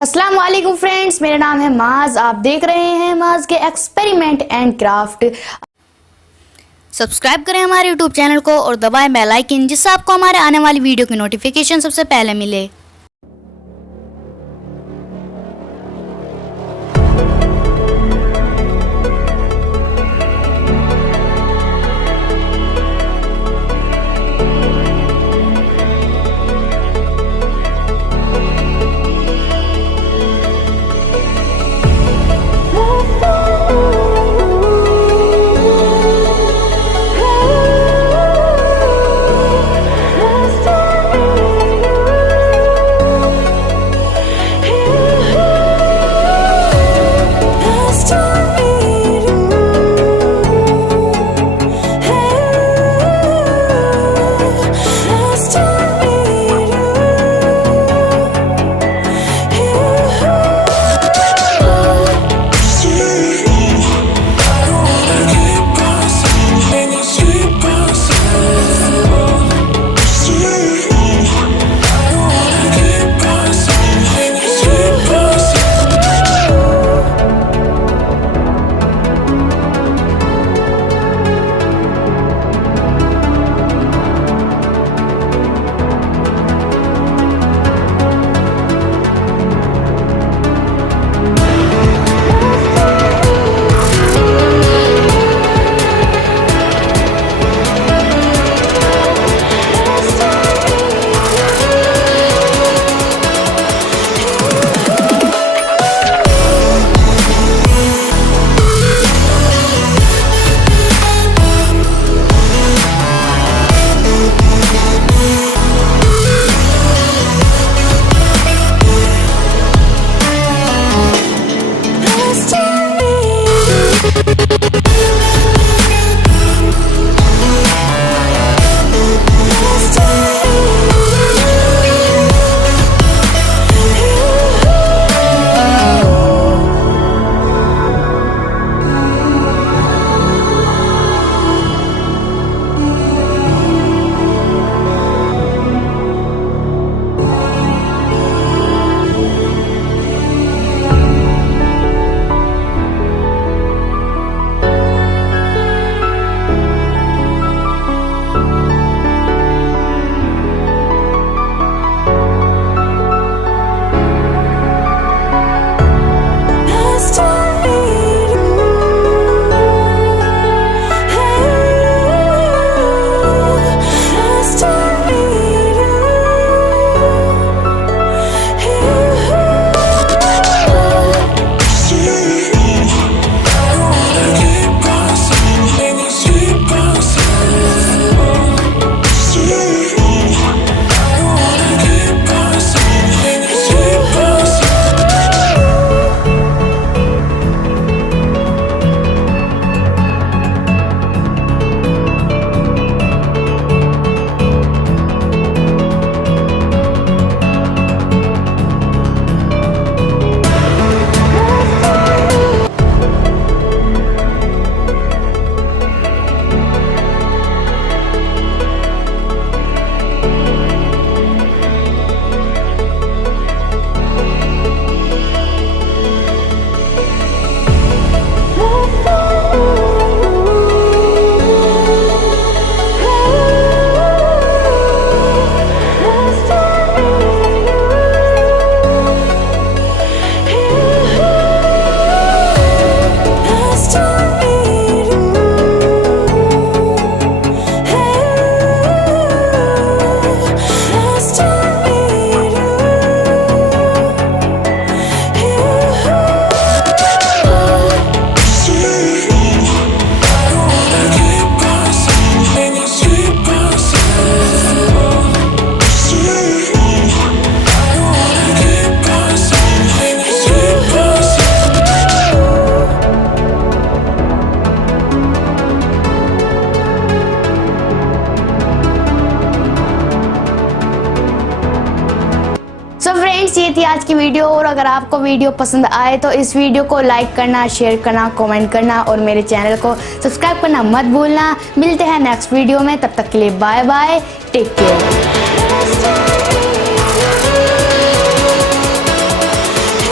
अस्सलाम वालेकुम फ्रेंड्स, मेरा नाम है माज। आप देख रहे हैं माज के एक्सपेरिमेंट एंड क्राफ्ट। सब्सक्राइब करें हमारे यूट्यूब चैनल को और दबाएं बेल आइकन, जिससे आपको हमारे आने वाली वीडियो की नोटिफिकेशन सबसे पहले मिले। फ्रेंड्स, ये थी आज की वीडियो। और अगर आपको वीडियो पसंद आए तो इस वीडियो को लाइक करना, शेयर करना, कमेंट करना और मेरे चैनल को सब्सक्राइब करना मत भूलना। मिलते हैं नेक्स्ट वीडियो में, तब तक के लिए बाय बाय, टेक केयर।